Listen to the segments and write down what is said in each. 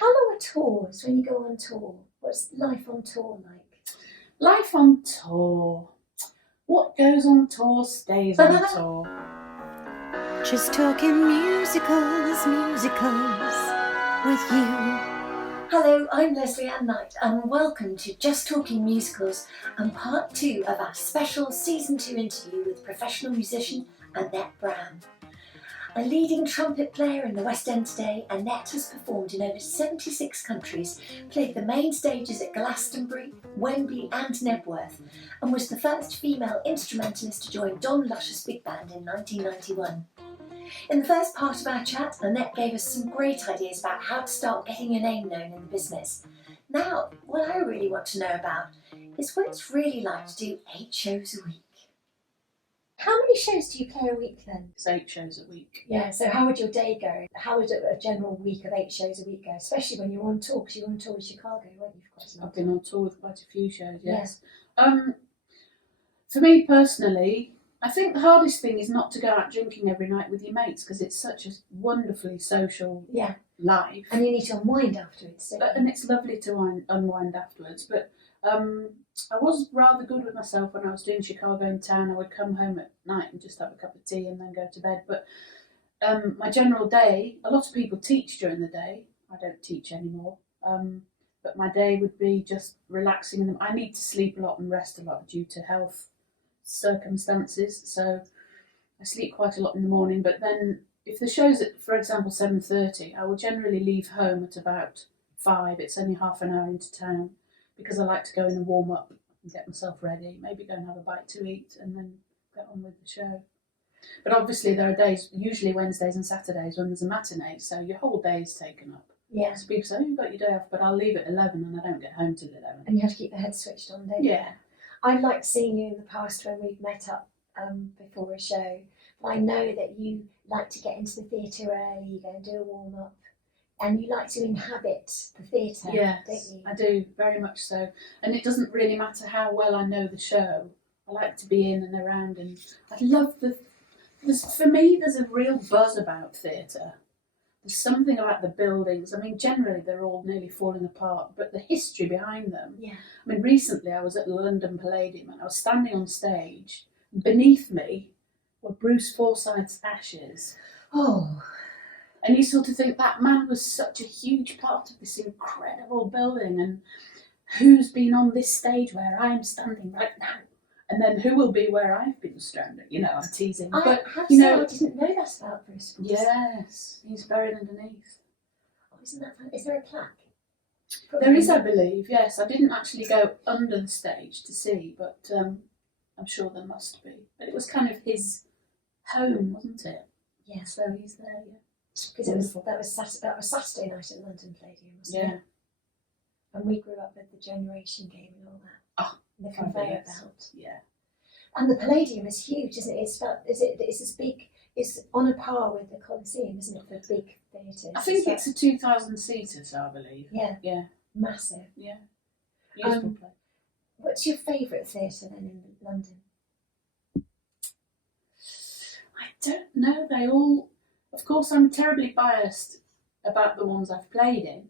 How long are tours when you go on tour? What's life on tour like? Life on tour. What goes on tour stays on tour. Just talking musicals with you. Hello, I'm Lesley and welcome to Just Talking Musicals and part 2 of our special season 2 interview with professional musician Annette Brown. A leading trumpet player in the West End today, Annette has performed in over 76 countries, played the main stages at Glastonbury, Wembley and Nebworth, and was the first female instrumentalist to join Don Lusher's big band in 1991. In the first part of our chat, Annette gave us some great ideas about how to start getting your name known in the business. Now, what I really want to know about is what it's really like to do 8 shows a week. How many shows do you play a week then? It's 8 shows a week. Yeah, so how would your day go? How would a general week of 8 shows a week go? Especially when you're on tour, because you were on tour with Chicago, weren't you? I've been on tour with quite a few shows, yes. Yeah. For me personally, I think the hardest thing is not to go out drinking every night with your mates, because it's such a wonderfully social life. And you need to unwind afterwards. And it's lovely to unwind afterwards, but I was rather good with myself when I was doing Chicago in town. I would come home at night and just have a cup of tea and then go to bed. But my general day, a lot of people teach during the day. I don't teach anymore. But my day would be just relaxing. I need to sleep a lot and rest a lot due to health circumstances. So I sleep quite a lot in the morning. But then if the show's at, for example, 7:30, I will generally leave home at about 5. It's only half an hour into town, because I like to go in and warm up and get myself ready, maybe go and have a bite to eat and then get on with the show. But obviously there are days, usually Wednesdays and Saturdays, when there's a matinee, so your whole day is taken up. Yeah. So people say, oh, you've got your day off, but I'll leave at 11 and I don't get home till 11. And you have to keep the head switched on, don't you? Yeah. I've liked seeing you in the past when we've met up before a show. But I know that you like to get into the theatre early, you go and do a warm-up. And you like to inhabit the theatre, yes, don't you? I do, very much so. And it doesn't really matter how well I know the show. I like to be in and around, and I love for me, there's a real buzz about theatre. There's something about the buildings. I mean, generally they're all nearly falling apart, but the history behind them. Yeah. I mean, recently I was at the London Palladium and I was standing on stage. Beneath me were Bruce Forsyth's ashes. Oh. And you sort of think that man was such a huge part of this incredible building, and who's been on this stage where I am standing right now, and then who will be where I've been standing? You know, I'm teasing. I but have you to know, say I didn't know that about Bruce Forsyth. Yes, he's buried underneath. Oh, isn't that fun? Is there a plaque? There is, I believe. Yes, I didn't actually go under the stage to see, but I'm sure there must be. But it was kind of his home, wasn't it? Yeah. So he's there. Yeah. Because that was Saturday night at London Palladium, wasn't it? And we grew up with the Generation Game and all that. Oh, the conveyor belt. Yeah. And the Palladium is huge, isn't it? It's as big. It's on a par with the Coliseum, isn't it? For big theatres. I think it's a 2,000 seaters, I believe. Yeah. Yeah. Massive. Yeah. Beautiful place. What's your favourite theatre then in London? I don't know. They all. Of course, I'm terribly biased about the ones I've played in.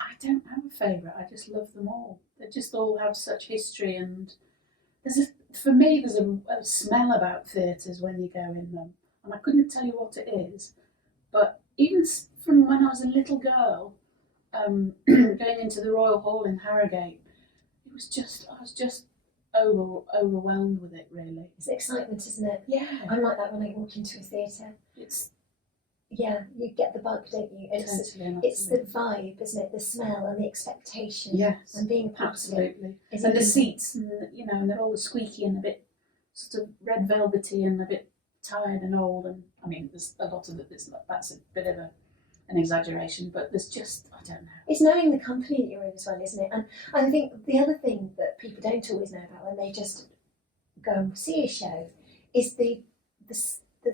I don't have a favourite. I just love them all. They just all have such history, and for me, there's a smell about theatres when you go in them. And I couldn't tell you what it is, but even from when I was a little girl, going into the Royal Hall in Harrogate, I was just overwhelmed with it, really. It's excitement, isn't it? Yeah. I'm like that when I walk into a theatre. You get the bug, don't you? It's the vibe, isn't it? The smell and the expectation. Yes. And being absolutely. And the seats, and and they're all squeaky and a bit sort of red velvety and a bit tired and old. And I mean, there's a lot of it that's a bit of an exaggeration, but there's just, I don't know. It's knowing the company that you're in as well, isn't it? And I think the other thing that people don't always know about when they just go and see a show is the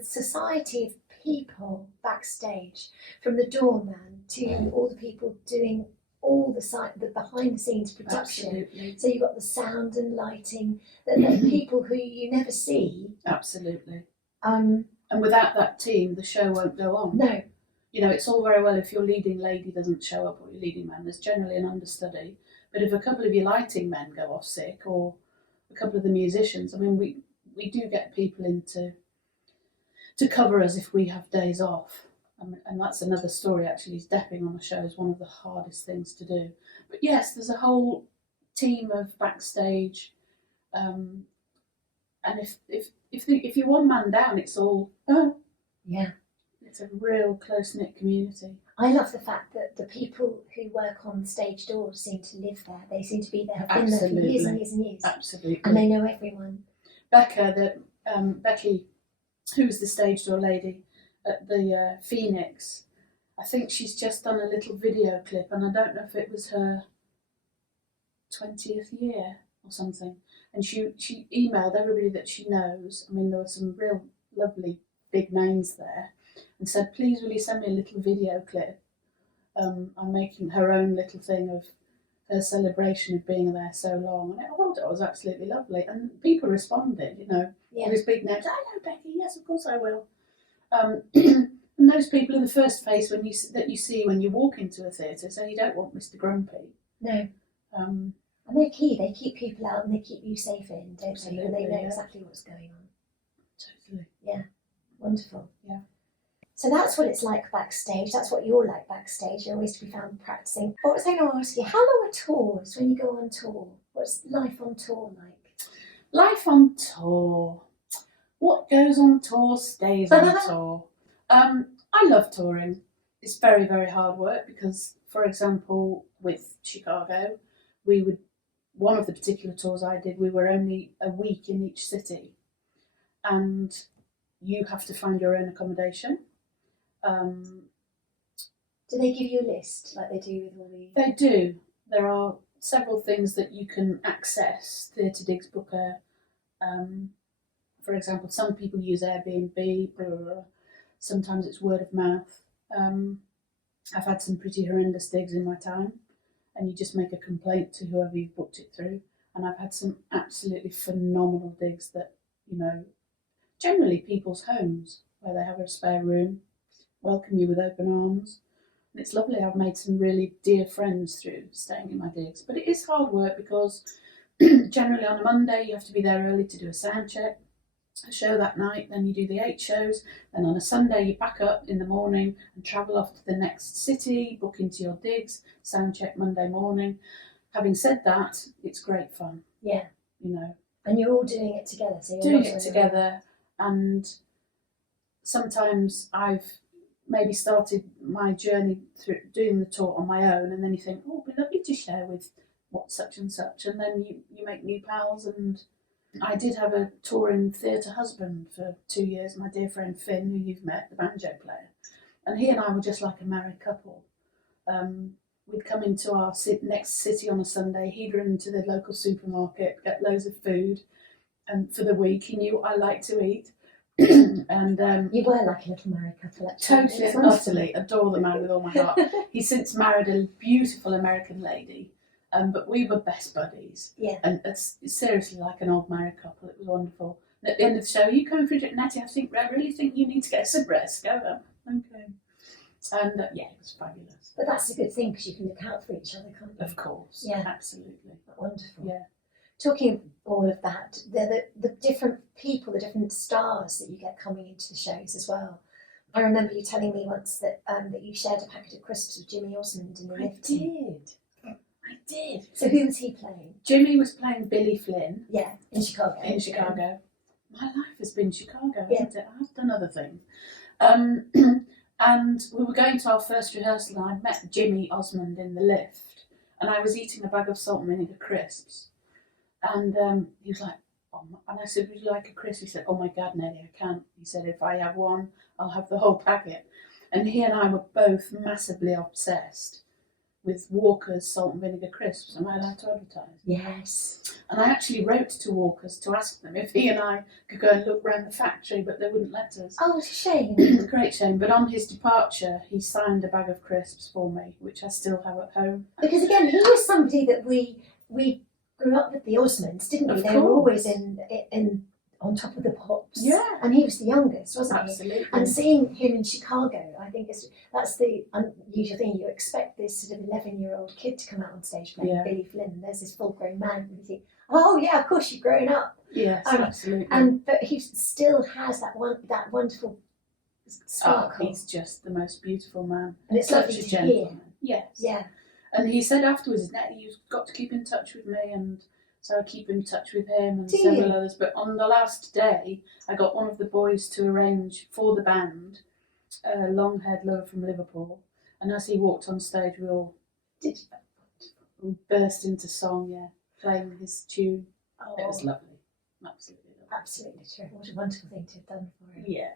society of people backstage, from the doorman to all the people doing all the behind the scenes production. Absolutely. So you've got the sound and lighting, the people who you never see. Absolutely. And without that team, the show won't go on. No. it's all very well if your leading lady doesn't show up or your leading man. There's generally an understudy. But if a couple of your lighting men go off sick, or a couple of the musicians, I mean, we do get people in to cover us if we have days off. And that's another story, actually. Stepping on a show is one of the hardest things to do. But yes, there's a whole team of backstage. And if you're one man down, it's all, Yeah. It's a real close-knit community. I love the fact that the people who work on the stage doors seem to live there. They seem to be there, have been there for years and years and years. Absolutely. And they know everyone. Becky, who was the stage door lady at the Phoenix, I think she's just done a little video clip, and I don't know if it was her 20th year or something. And she emailed everybody that she knows. I mean, there were some real lovely big names there, and said, please will you send me a little video clip. I'm making her own little thing of her celebration of being there so long. And I thought it was absolutely lovely. And people responded, Yeah. Those big names. I know Becky, yes, of course I will. And those people are the first face that you see when you walk into a theatre, so you don't want Mr. Grumpy. No. Um, And they're key. They keep people out and they keep you safe in, don't they? And they know yeah. exactly what's going on. Totally. Yeah. Wonderful. Yeah. So that's what it's like backstage. That's what you're like backstage. You're always to be found practicing. What was I going to ask you? How long are tours when you go on tour? What's life on tour like? Life on tour. What goes on tour stays on tour. I love touring. It's very, very hard work because, for example, with Chicago, one of the particular tours I did, we were only a week in each city, and you have to find your own accommodation. Do they give you a list like they do with all the... They do. There are several things that you can access. Theatre Digs Booker, for example, some people use Airbnb, blah, blah, blah. Sometimes it's word of mouth. I've had some pretty horrendous digs in my time, and you just make a complaint to whoever you've booked it through. And I've had some absolutely phenomenal digs that, generally people's homes where they have a spare room, welcome you with open arms. And it's lovely. I've made some really dear friends through staying in my digs. But it is hard work because generally on a Monday you have to be there early to do a sound check, a show that night, then you do the 8 shows, then on a Sunday you pack up in the morning and travel off to the next city, book into your digs, sound check Monday morning. Having said that, it's great fun. Yeah. And you're all doing it together. So you're doing it together, and sometimes I've maybe started my journey through doing the tour on my own, and then you think, oh, it'd be lovely to share with what such and such, and then you make new pals. And I did have a touring theatre husband for 2 years, my dear friend Finn, who you've met, the banjo player, and he and I were just like a married couple. We'd come into our next city on a Sunday, he'd run into the local supermarket, get loads of food, and for the week he knew what I liked to eat. And you were like a little married couple, actually. Totally and utterly adore the man with all my heart. He's since married a beautiful American lady, but we were best buddies. Yeah. And it's seriously like an old married couple. It was wonderful. And at the end of the show, you coming for Nettie? I really think you need to get some rest. Go on. Okay. And it was fabulous. But that's a good thing because you can look out for each other, can't you? Of course. Yeah. Absolutely. Wonderful. Yeah. Talking all of that, the different people, the different stars that you get coming into the shows as well. I remember you telling me once that you shared a packet of crisps with Jimmy Osmond in the lift. I did. So who was he playing? Jimmy was playing Billy Flynn. Yeah, in Chicago. My life has been Chicago, Yeah. hasn't it? I've done other things. And we were going to our first rehearsal, and I met Jimmy Osmond in the lift, and I was eating a bag of salt and vinegar crisps. And he was like, and I said, would you like a crisp? He said, oh my God, Nelly, I can't. He said, if I have one, I'll have the whole packet. And he and I were both massively obsessed with Walker's salt and vinegar crisps. Am I allowed to advertise? Yes. And I actually wrote to Walker's to ask them if he and I could go and look around the factory, but they wouldn't let us. Oh, it's a shame. It was a great shame. But on his departure, he signed a bag of crisps for me, which I still have at home. Because again, he was somebody that we grew up with, the Osmonds, didn't we? Of They were course. always in on top of the pops. Yeah. And he was the youngest, wasn't he? Absolutely. And seeing him in Chicago, I think that's the unusual thing. You expect this sort of 11-year-old kid to come out on stage playing Billy Flynn, and there's this full-grown man, and you think, oh yeah, of course you've grown up. Yes, absolutely. But he still has that wonderful sparkle. Oh, he's just the most beautiful man. And it's lovely to hear. Yes. Yeah. And he said afterwards, you've got to keep in touch with me, and so I keep in touch with him and several others. But on the last day, I got one of the boys to arrange for the band, a long-haired lover from Liverpool, and as he walked on stage, we burst into song, playing his tune. Oh. It was lovely. Absolutely lovely. Absolutely true. What a wonderful thing to have done for him. Yeah.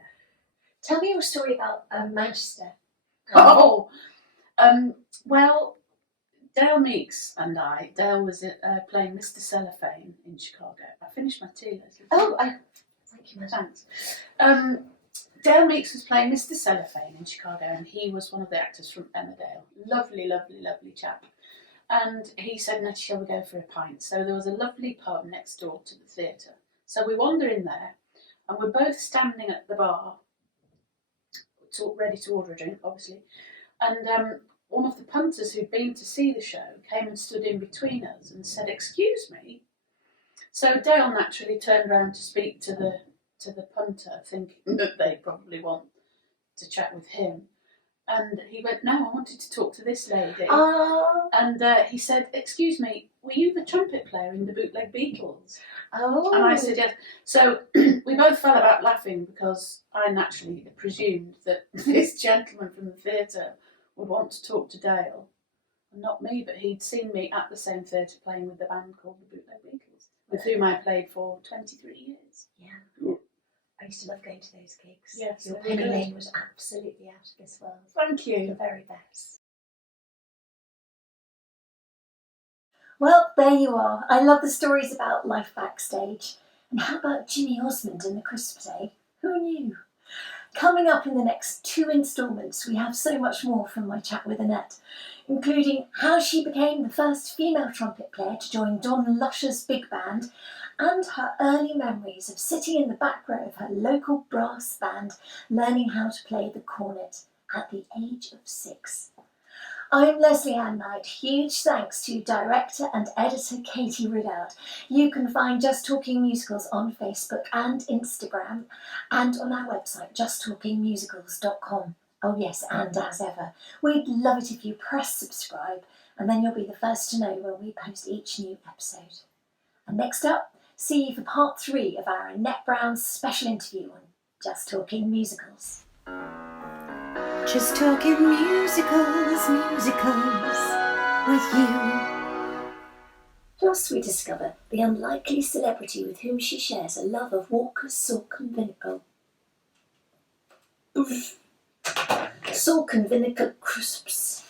Tell me your story about Manchester. Well, Dale Meeks and Dale was playing Mr. Cellophane in Chicago. I finished my tea, Lesley. Thank you, madam. Thanks. Dale Meeks was playing Mr. Cellophane in Chicago, and he was one of the actors from Emmerdale. Lovely, lovely, lovely chap. And he said, "Nettie, shall we go for a pint?" So there was a lovely pub next door to the theatre. So we wander in there, and we're both standing at the bar, ready to order a drink, obviously. And one of the punters who'd been to see the show came and stood in between us and said, "Excuse me." So Dale naturally turned around to speak to the punter, thinking that they probably want to chat with him. And he went, "No, I wanted to talk to this lady." And he said, "Excuse me, were you the trumpet player in the Bootleg Beatles?" And I said, "Yes." So we both fell about laughing because I naturally presumed that this gentleman from the theatre would want to talk to Dale, and not me, but he'd seen me at the same theatre playing with the band called the Bootleg Beatles, with whom I played for 23 years. Yeah. I used to love going to those gigs. Yes, your Penny Lane was absolutely out of this world. Thank you. The very best. Well, there you are. I love the stories about life backstage. And how about Jimmy Osmond and the Crisps, eh? Who knew? Coming up in the next 2 instalments, we have so much more from my chat with Annette, including how she became the first female trumpet player to join Don Lusher's big band, and her early memories of sitting in the back row of her local brass band, learning how to play the cornet at the age of 6. I'm Lesley Ann Knight. Huge thanks to director and editor Katie Ridout. You can find Just Talking Musicals on Facebook and Instagram, and on our website, justtalkingmusicals.com. Oh yes, and as ever, we'd love it if you press subscribe, and then you'll be the first to know when we post each new episode. And next up, see you for part 3 of our Annette Brown special interview on Just Talking Musicals. Just talking musicals with you. Plus we discover the unlikely celebrity with whom she shares a love of Walker's Salt and Vinegar. Salt and Vinegar Crisps.